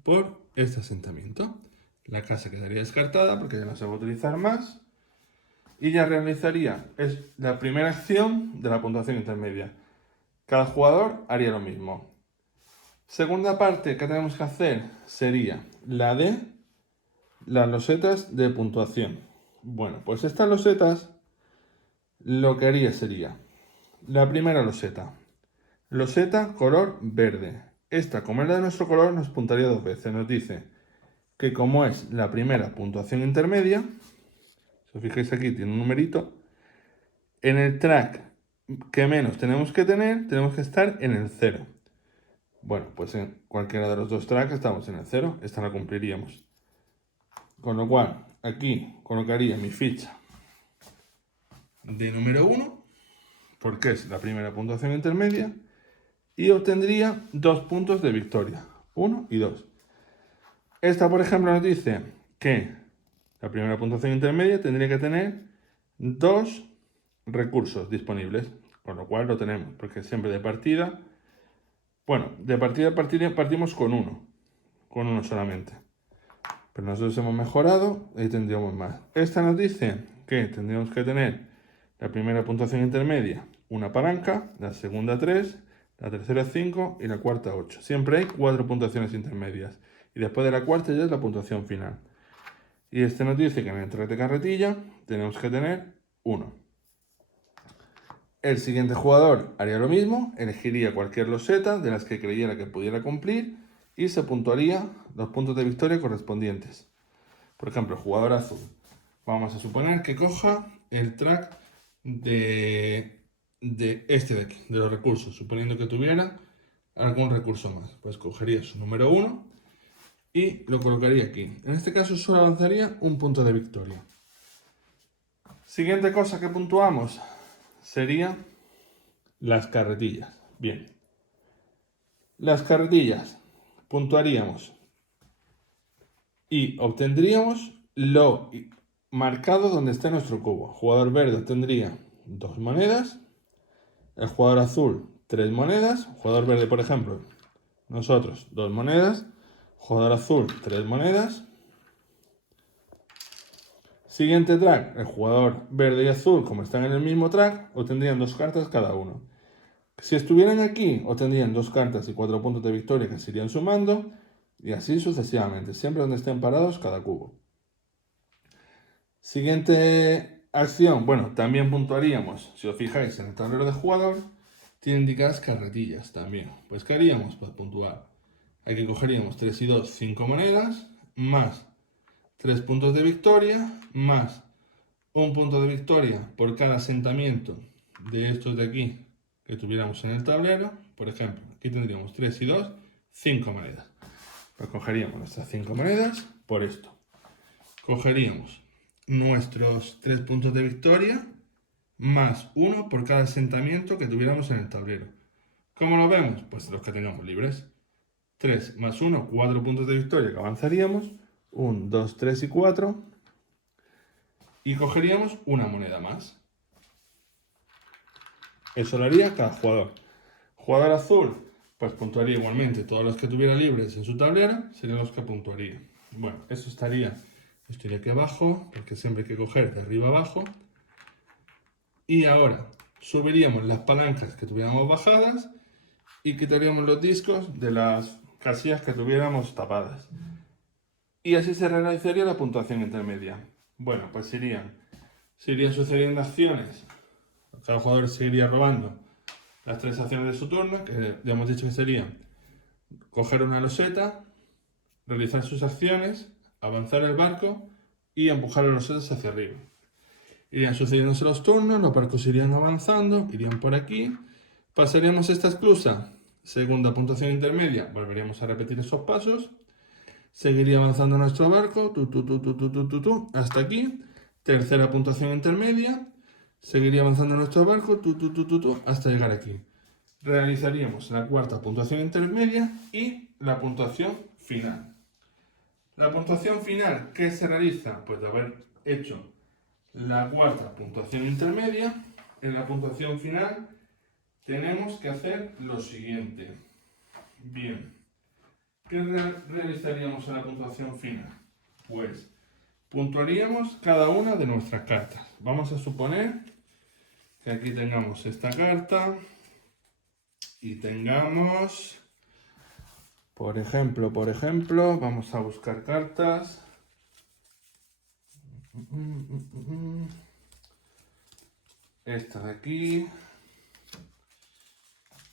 por este asentamiento. La casa quedaría descartada porque ya no se va a utilizar más. Y ya realizaría la primera acción de la puntuación intermedia. Cada jugador haría lo mismo. Segunda parte que tenemos que hacer sería la de las losetas de puntuación. Bueno, pues estas losetas lo que haría sería la primera loseta. Loseta color verde. Esta, como es la de nuestro color, nos puntuaría 2 veces. Nos dice que como es la primera puntuación intermedia, si os fijáis aquí tiene un numerito, en el track que menos tenemos que tener, tenemos que estar en el 0. Bueno, pues en cualquiera de los 2 tracks estamos en el 0, esta la cumpliríamos. Con lo cual, aquí colocaría mi ficha de número 1, porque es la primera puntuación intermedia, y obtendría 2 puntos de victoria, 1 y 2. Esta, por ejemplo, nos dice que la primera puntuación intermedia tendría que tener 2 recursos disponibles, con lo cual lo tenemos, porque siempre de partida, bueno, de partida partimos con uno solamente. Pero nosotros hemos mejorado y tendríamos más. Esta nos dice que tendríamos que tener la primera puntuación intermedia, una palanca, la segunda 3, la tercera 5 y la cuarta 8. Siempre hay 4 puntuaciones intermedias. Y después de la cuarta ya es la puntuación final. Y este nos dice que en el track de carretilla tenemos que tener 1. El siguiente jugador haría lo mismo, elegiría cualquier loseta de las que creyera que pudiera cumplir y se puntuaría los puntos de victoria correspondientes. Por ejemplo, el jugador azul. Vamos a suponer que coja el track de este de aquí, de los recursos, suponiendo que tuviera algún recurso más. Pues cogería su número 1 y lo colocaría aquí. En este caso solo avanzaría un punto de victoria. Siguiente cosa que puntuamos sería las carretillas. Bien. Las carretillas puntuaríamos y obtendríamos lo marcado donde esté nuestro cubo. Jugador verde obtendría 2 monedas. El jugador azul 3 monedas. Jugador verde, por ejemplo, nosotros 2 monedas. Jugador azul 3 monedas. Siguiente track, el jugador verde y azul, como están en el mismo track, obtendrían 2 cartas cada uno. Si estuvieran aquí, obtendrían 2 cartas y 4 puntos de victoria que se irían sumando, y así sucesivamente, siempre donde estén parados cada cubo. Siguiente acción, bueno, también puntuaríamos, si os fijáis en el tablero de jugador, tiene indicadas carretillas también. Pues ¿qué haríamos para puntuar? Aquí cogeríamos 3 y 2, 5 monedas, más 3 puntos de victoria, más un punto de victoria por cada asentamiento de estos de aquí que tuviéramos en el tablero. Por ejemplo, aquí tendríamos 3 y 2, 5 monedas. Pues cogeríamos nuestras 5 monedas por esto. Cogeríamos nuestros 3 puntos de victoria más 1 por cada asentamiento que tuviéramos en el tablero. ¿Cómo lo vemos? Pues los que tengamos libres. 3 más 1, 4 puntos de victoria que avanzaríamos. 1, 2, 3 y 4. Y cogeríamos una moneda más. Eso lo haría cada jugador. Jugador azul, pues puntuaría igualmente. Todos los que tuviera libres en su tablero serían los que puntuaría. Bueno, eso estaría aquí abajo, porque siempre hay que coger de arriba abajo. Y ahora subiríamos las palancas que tuviéramos bajadas y quitaríamos los discos de las casillas que tuviéramos tapadas. Y así se realizaría la puntuación intermedia. Bueno, pues irían sucediendo acciones. Cada jugador seguiría robando las 3 acciones de su turno, que ya hemos dicho que serían coger una loseta, realizar sus acciones, avanzar el barco y empujar las losetas hacia arriba. Irían sucediéndose los turnos, los barcos irían avanzando, irían por aquí, pasaríamos esta esclusa, segunda puntuación intermedia, volveríamos a repetir esos pasos, seguiría avanzando nuestro barco, hasta aquí, tercera puntuación intermedia, seguiría avanzando nuestro barco, hasta llegar aquí. Realizaríamos la cuarta puntuación intermedia y la puntuación final. La puntuación final, ¿qué se realiza? Pues de haber hecho la cuarta puntuación intermedia, en la puntuación final tenemos que hacer lo siguiente. Bien, ¿qué realizaríamos en la puntuación final? Pues puntuaríamos cada una de nuestras cartas. Vamos a suponer que aquí tengamos esta carta y tengamos, por ejemplo, vamos a buscar cartas. Esta de aquí.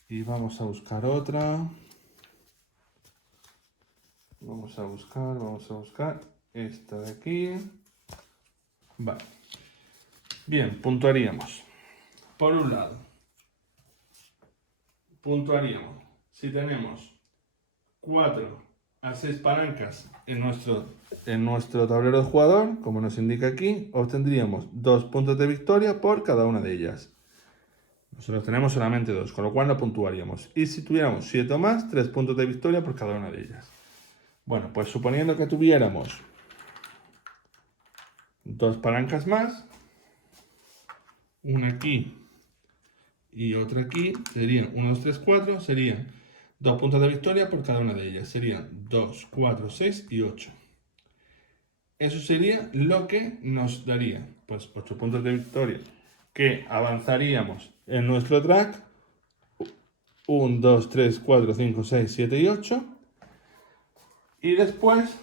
Y vamos a buscar otra. Vamos a buscar esta de aquí. Vale. Bien, puntuaríamos. Por un lado, puntuaríamos si tenemos 4 a 6 palancas en nuestro tablero de jugador, como nos indica aquí, obtendríamos 2 puntos de victoria por cada una de ellas. Nosotros tenemos solamente 2, con lo cual no puntuaríamos. Y si tuviéramos 7 o más, 3 puntos de victoria por cada una de ellas. Bueno, pues suponiendo que tuviéramos 2 palancas más, una aquí y otra aquí, serían 1, 2, 3, 4, serían 2 puntos de victoria por cada una de ellas. Serían 2, 4, 6 y 8. Eso sería lo que nos daría, pues 8 puntos de victoria, que avanzaríamos en nuestro track. 1, 2, 3, 4, 5, 6, 7 y 8. Y después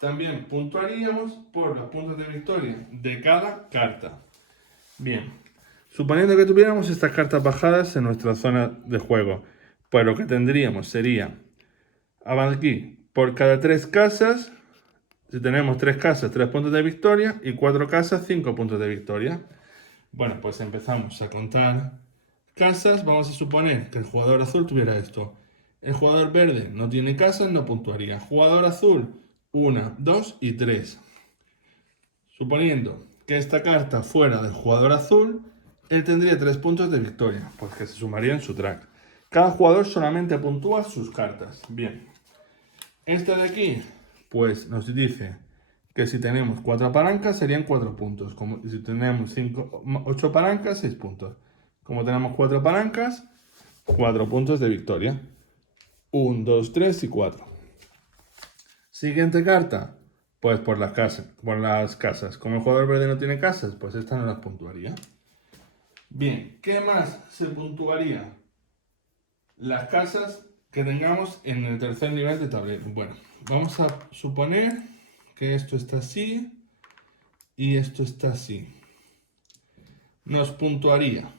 también puntuaríamos por los puntos de victoria de cada carta. Bien, suponiendo que tuviéramos estas cartas bajadas en nuestra zona de juego, pues lo que tendríamos sería, aquí, por cada 3 casas, si tenemos 3 casas, 3 puntos de victoria, y 4 casas, 5 puntos de victoria. Bueno, pues empezamos a contar casas. Vamos a suponer que el jugador azul tuviera esto. El jugador verde no tiene casas, no puntuaría. Jugador azul, 1, 2 y 3. Suponiendo que esta carta fuera del jugador azul, él tendría 3 puntos de victoria, porque se sumaría en su track. Cada jugador solamente puntúa sus cartas. Bien. Esta de aquí, pues nos dice que si tenemos 4 palancas serían 4 puntos. Como si tenemos 8 palancas, 6 puntos. Como tenemos 4 palancas, 4 puntos de victoria. 1, 2, 3 y 4. Siguiente carta, pues por las casas. Como el jugador verde no tiene casas, pues esta no las puntuaría. Bien, ¿qué más se puntuaría? Las casas que tengamos en el tercer nivel de tablero. Bueno, vamos a suponer que esto está así y esto está así. Nos puntuaría.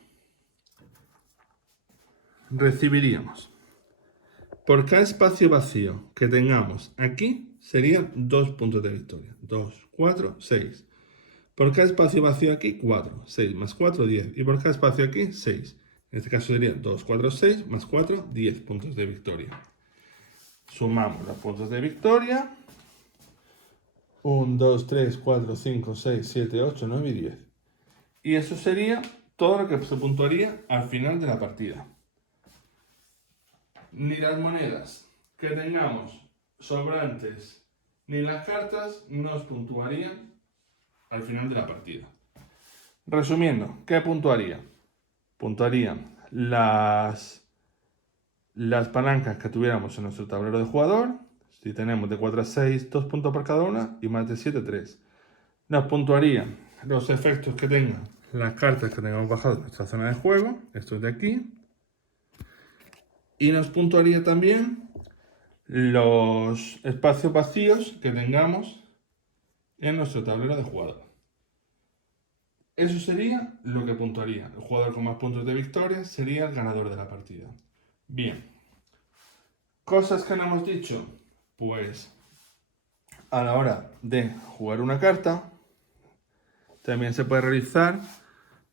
Recibiríamos. Por cada espacio vacío que tengamos aquí, serían 2 puntos de victoria. 2, 4, 6. Por cada espacio vacío aquí, 4. 6 más 4, 10. Y por cada espacio aquí, 6. En este caso sería 2, 4, 6 más 4, 10 puntos de victoria. Sumamos los puntos de victoria. 1, 2, 3, 4, 5, 6, 7, 8, 9 y 10. Y eso sería todo lo que se puntuaría al final de la partida. Ni las monedas que tengamos sobrantes ni las cartas nos puntuarían al final de la partida. Resumiendo, ¿qué puntuaría? Puntuarían las palancas que tuviéramos en nuestro tablero de jugador. Si tenemos de 4 a 6, 2 puntos por cada una, y más de 7, 3. Nos puntuarían los efectos que tengan las cartas que tengamos bajadas en nuestra zona de juego, esto es de aquí. Y nos puntuaría también los espacios vacíos que tengamos en nuestro tablero de jugador. Eso sería lo que puntuaría. El jugador con más puntos de victoria sería el ganador de la partida. Bien. Cosas que no hemos dicho, pues a la hora de jugar una carta, también se puede realizar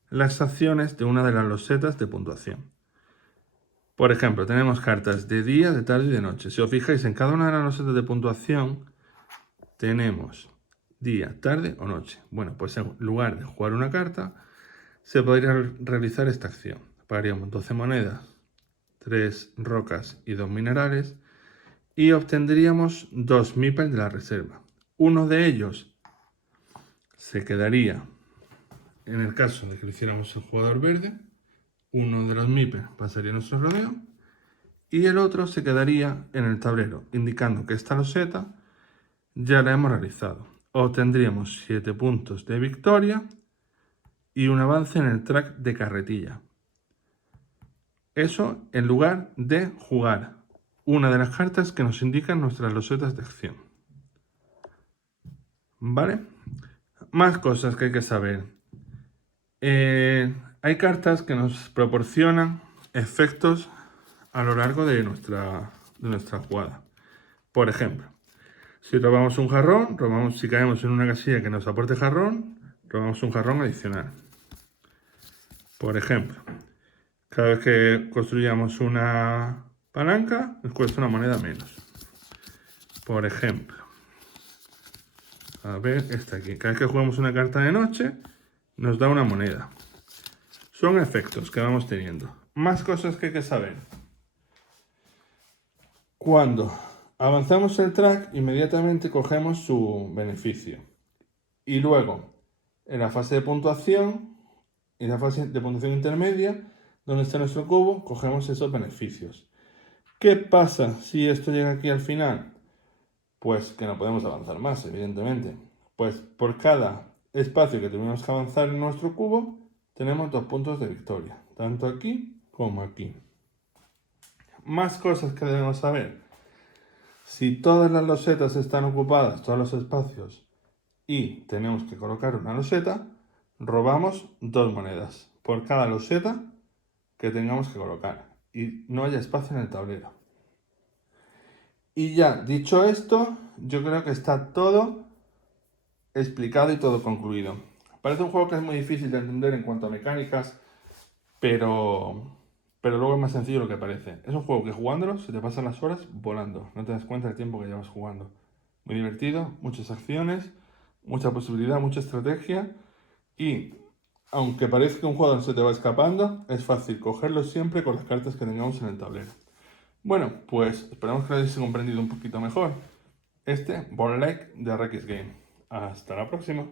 las acciones de una de las losetas de puntuación. Por ejemplo, tenemos cartas de día, de tarde y de noche. Si os fijáis, en cada una de las losetas de puntuación tenemos día, tarde o noche. Bueno, pues en lugar de jugar una carta, se podría realizar esta acción. Pagaríamos 12 monedas, 3 rocas y 2 minerales y obtendríamos 2 meeples de la reserva. Uno de ellos se quedaría, en el caso de que lo hiciéramos el jugador verde, uno de los meeples pasaría a nuestro rodeo y el otro se quedaría en el tablero, indicando que esta loseta ya la hemos realizado. Obtendríamos 7 puntos de victoria y un avance en el track de carretilla. Eso en lugar de jugar una de las cartas que nos indican nuestras losetas de acción. ¿Vale? Más cosas que hay que saber. Hay cartas que nos proporcionan efectos a lo largo de nuestra jugada. Por ejemplo, si robamos un jarrón, si caemos en una casilla que nos aporte jarrón, robamos un jarrón adicional. Por ejemplo, cada vez que construyamos una palanca, nos cuesta una moneda menos. Por ejemplo, a ver, esta aquí. Cada vez que jugamos una carta de noche, nos da una moneda. Son efectos que vamos teniendo. Más cosas que hay que saber. Cuando avanzamos el track, inmediatamente cogemos su beneficio. Y luego, en la fase de puntuación, en la fase de puntuación intermedia, donde está nuestro cubo, cogemos esos beneficios. ¿Qué pasa si esto llega aquí al final? Pues que no podemos avanzar más, evidentemente. Pues por cada espacio que tenemos que avanzar en nuestro cubo, tenemos 2 puntos de victoria, tanto aquí como aquí. Más cosas que debemos saber. Si todas las losetas están ocupadas, todos los espacios, y tenemos que colocar una loseta, robamos 2 monedas por cada loseta que tengamos que colocar y no haya espacio en el tablero. Y ya, dicho esto, yo creo que está todo explicado y todo concluido. Parece un juego que es muy difícil de entender en cuanto a mecánicas, pero luego es más sencillo de lo que parece. Es un juego que jugándolo se te pasan las horas volando, no te das cuenta del tiempo que llevas jugando. Muy divertido, muchas acciones, mucha posibilidad, mucha estrategia y aunque parezca que un juego se te va escapando, es fácil cogerlo siempre con las cartas que tengamos en el tablero. Bueno, pues esperamos que lo hayáis comprendido un poquito mejor. Board Lake de Arrakis Game. Hasta la próxima.